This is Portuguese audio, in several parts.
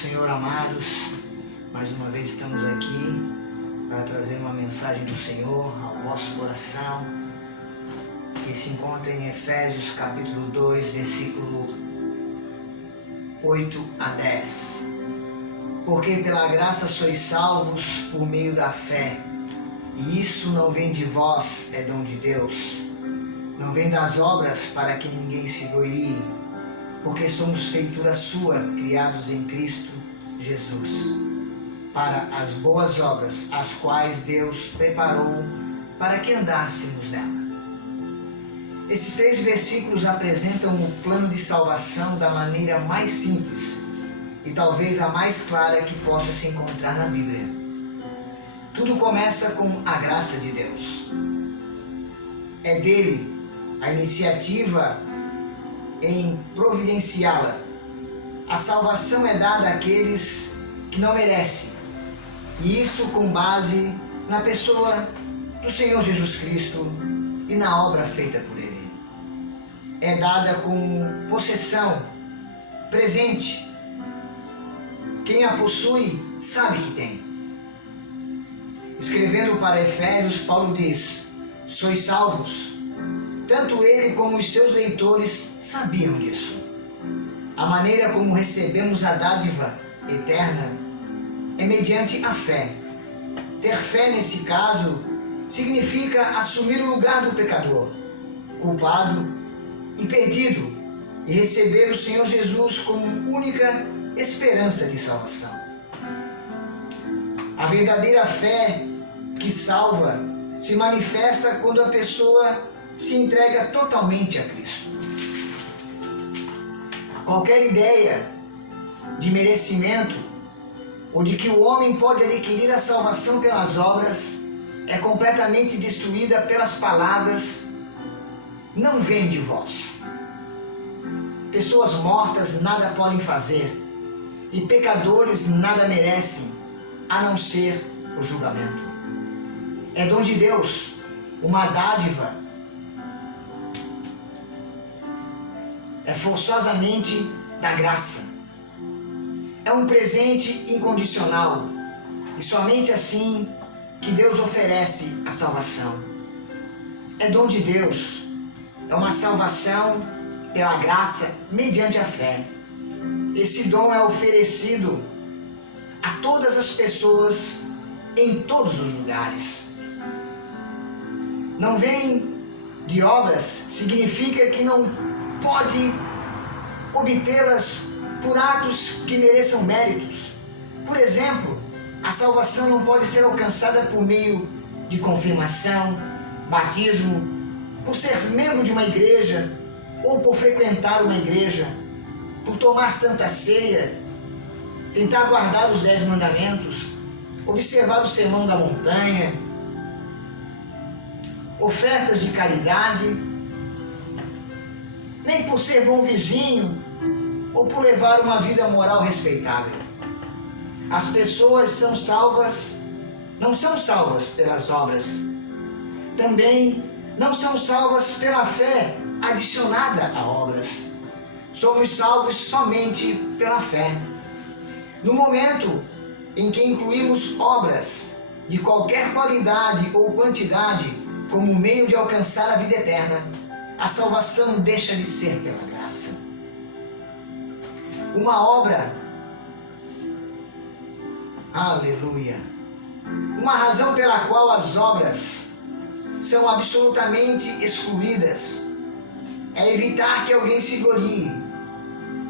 Senhor, amados, mais uma vez estamos aqui para trazer uma mensagem do Senhor ao vosso coração, que se encontra em Efésios capítulo 2, versículo 8 a 10. Porque pela graça sois salvos por meio da fé, e isso não vem de vós, é dom de Deus. Não vem das obras para que ninguém se glorie, porque somos feitura sua, criados em Cristo Jesus, para as boas obras, as quais Deus preparou para que andássemos nela. Esses 3 versículos apresentam o plano de salvação da maneira mais simples e talvez a mais clara que possa se encontrar na Bíblia. Tudo começa com a graça de Deus. É dele a iniciativa em providenciá-la. A salvação é dada àqueles que não merecem, e isso com base na pessoa do Senhor Jesus Cristo e na obra feita por Ele. É dada como possessão, presente. Quem a possui sabe que tem. Escrevendo para Efésios, Paulo diz: sois salvos. Tanto ele como os seus leitores sabiam disso. A maneira como recebemos a dádiva eterna é mediante a fé. Ter fé, nesse caso, significa assumir o lugar do pecador, culpado e perdido, e receber o Senhor Jesus como única esperança de salvação. A verdadeira fé que salva se manifesta quando a pessoa se entrega totalmente a Cristo. Qualquer ideia de merecimento ou de que o homem pode adquirir a salvação pelas obras é completamente destruída pelas palavras: não vem de vós. Pessoas mortas nada podem fazer e pecadores nada merecem, a não ser o julgamento. É dom de Deus, uma dádiva. É forçosamente da graça. É um presente incondicional. E somente assim que Deus oferece a salvação. É dom de Deus. É uma salvação pela graça mediante a fé. Esse dom é oferecido a todas as pessoas em todos os lugares. Não vem de obras significa que não pode obtê-las por atos que mereçam méritos. Por exemplo, a salvação não pode ser alcançada por meio de confirmação, batismo, por ser membro de uma igreja ou por frequentar uma igreja, por tomar santa ceia, tentar guardar os 10 mandamentos, observar o sermão da montanha, ofertas de caridade, nem por ser bom vizinho ou por levar uma vida moral respeitável. As pessoas são salvas, não são salvas pelas obras. Também não são salvas pela fé adicionada a obras. Somos salvos somente pela fé. No momento em que incluímos obras de qualquer qualidade ou quantidade como meio de alcançar a vida eterna, a salvação deixa de ser pela graça. Uma obra, aleluia, uma razão pela qual as obras são absolutamente excluídas é evitar que alguém se glorie.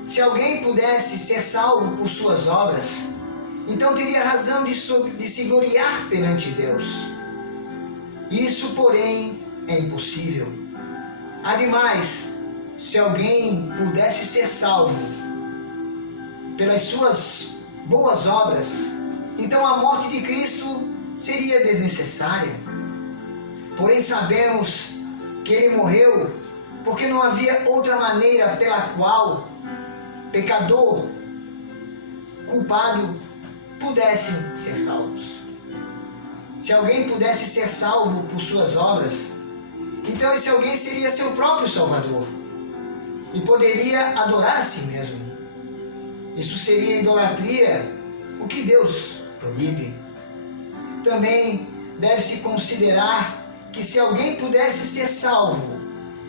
Se alguém pudesse ser salvo por suas obras, então teria razão de se gloriar perante Deus. Isso, porém, é impossível. Ademais, se alguém pudesse ser salvo pelas suas boas obras, então a morte de Cristo seria desnecessária. Porém, sabemos que Ele morreu porque não havia outra maneira pela qual pecador, culpado, pudessem ser salvos. Se alguém pudesse ser salvo por suas obras, então esse alguém seria seu próprio Salvador e poderia adorar a si mesmo. Isso seria idolatria, o que Deus proíbe. Também deve-se considerar que se alguém pudesse ser salvo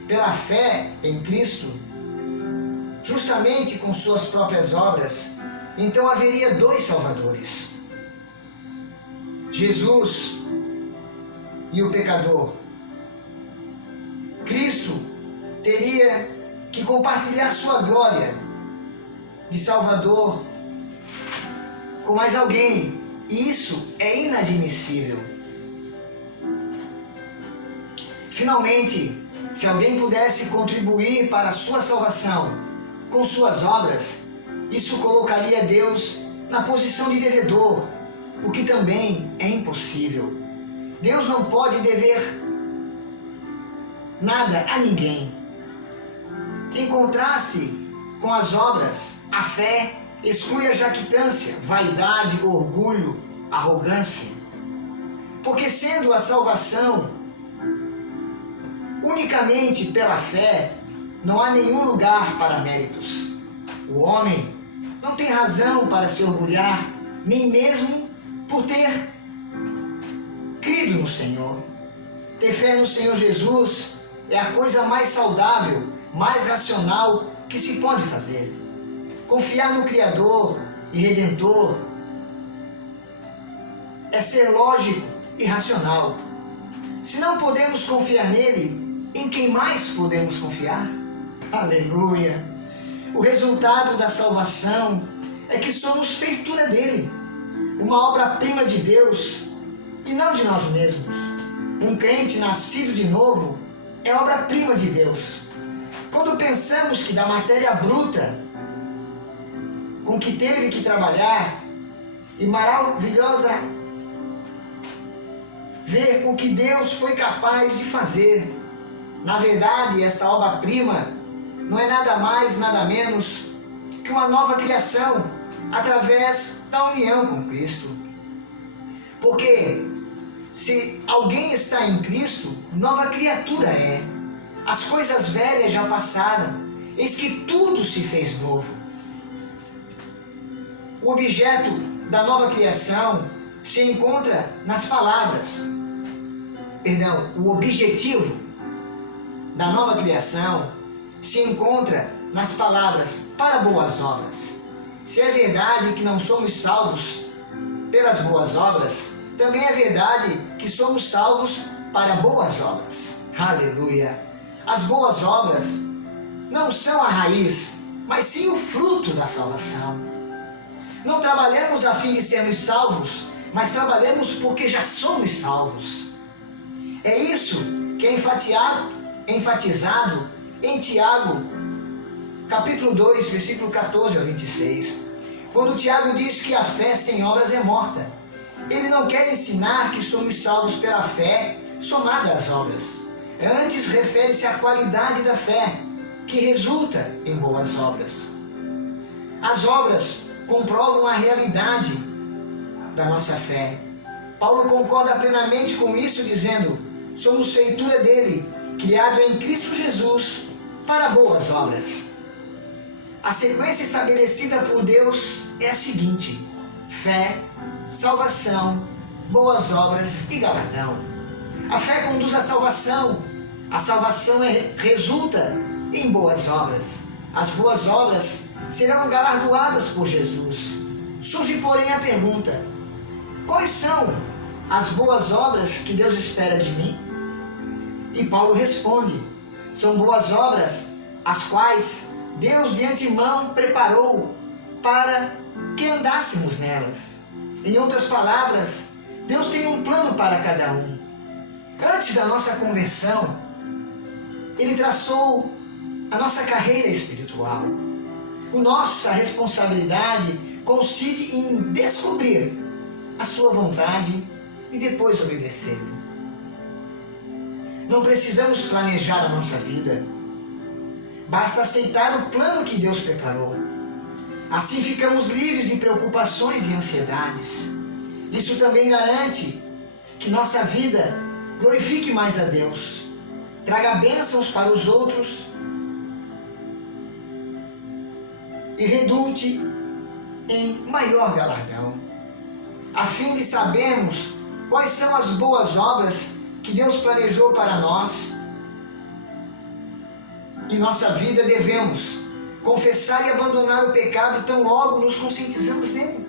pela fé em Cristo, justamente com suas próprias obras, então haveria dois salvadores: Jesus e o pecador. Cristo teria que compartilhar sua glória de Salvador com mais alguém, e isso é inadmissível. Finalmente, se alguém pudesse contribuir para a sua salvação com suas obras, isso colocaria Deus na posição de devedor, o que também é impossível. Deus não pode dever nada a ninguém. Em contraste com as obras, a fé exclui a jactância, vaidade, orgulho, arrogância. Porque sendo a salvação unicamente pela fé, não há nenhum lugar para méritos. O homem não tem razão para se orgulhar, nem mesmo por ter crido no Senhor. Ter fé no Senhor Jesus é a coisa mais saudável, mais racional que se pode fazer. Confiar no Criador e Redentor é ser lógico e racional. Se não podemos confiar nele, em quem mais podemos confiar? Aleluia! O resultado da salvação é que somos feitura dele, uma obra-prima de Deus e não de nós mesmos. Um crente nascido de novo é obra-prima de Deus. Quando pensamos que da matéria bruta com que teve que trabalhar, e maravilhosa ver o que Deus foi capaz de fazer. Na verdade, essa obra-prima não é nada mais, nada menos que uma nova criação através da união com Cristo. Porque se alguém está em Cristo, nova criatura é. As coisas velhas já passaram, eis que tudo se fez novo. O objeto da nova criação se encontra nas palavras. O objetivo da nova criação se encontra nas palavras para boas obras. Se é verdade que não somos salvos pelas boas obras, também é verdade que somos salvos para boas obras. Aleluia! As boas obras não são a raiz, mas sim o fruto da salvação. Não trabalhamos a fim de sermos salvos, mas trabalhamos porque já somos salvos. É isso que é enfatizado em Tiago, capítulo 2, versículo 14 ao 26. Quando Tiago diz que a fé sem obras é morta, ele não quer ensinar que somos salvos pela fé somada às obras. Antes refere-se à qualidade da fé, que resulta em boas obras. As obras comprovam a realidade da nossa fé. Paulo concorda plenamente com isso, dizendo: somos feitura dele, criado em Cristo Jesus para boas obras. A sequência estabelecida por Deus é a seguinte: fé, salvação, boas obras e galardão. A fé conduz à salvação. A salvação resulta em boas obras. As boas obras serão galardoadas por Jesus. Surge, porém, a pergunta: quais são as boas obras que Deus espera de mim? E Paulo responde: são boas obras as quais Deus de antemão preparou para que andássemos nelas. Em outras palavras, Deus tem um plano para cada um. Antes da nossa conversão, Ele traçou a nossa carreira espiritual. Nossa responsabilidade consiste em descobrir a sua vontade e depois obedecê-la. Não precisamos planejar a nossa vida. Basta aceitar o plano que Deus preparou. Assim ficamos livres de preocupações e ansiedades. Isso também garante que nossa vida glorifique mais a Deus, traga bênçãos para os outros e redute em maior galardão, a fim de sabermos quais são as boas obras que Deus planejou para nós. Em nossa vida devemos confessar e abandonar o pecado tão logo nos conscientizamos dele.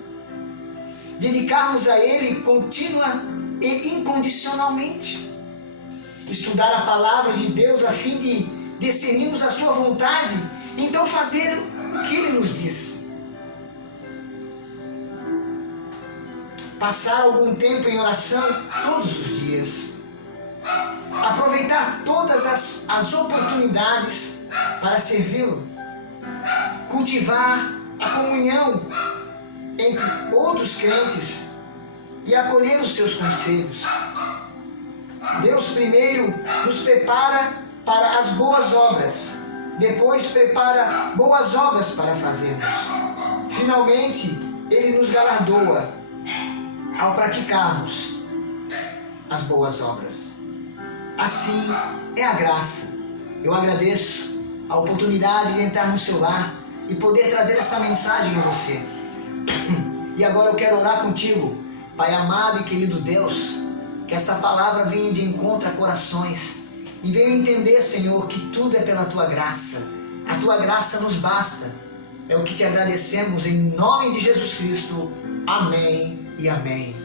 Dedicarmos a ele contínua e incondicionalmente. Estudar a palavra de Deus a fim de discernirmos a sua vontade, então fazer o que ele nos diz. Passar algum tempo em oração todos os dias. Aproveitar todas as oportunidades para servi-lo. Cultivar a comunhão entre outros crentes e acolher os seus conselhos. Deus primeiro nos prepara para as boas obras, depois prepara boas obras para fazermos. Finalmente, Ele nos galardoa ao praticarmos as boas obras. Assim é a graça. Eu agradeço a oportunidade de entrar no seu lar e poder trazer essa mensagem a você. E agora eu quero orar contigo, Pai amado e querido Deus, que esta palavra venha de encontro a corações e venha entender, Senhor, que tudo é pela Tua graça. A Tua graça nos basta. É o que te agradecemos em nome de Jesus Cristo. Amém e amém.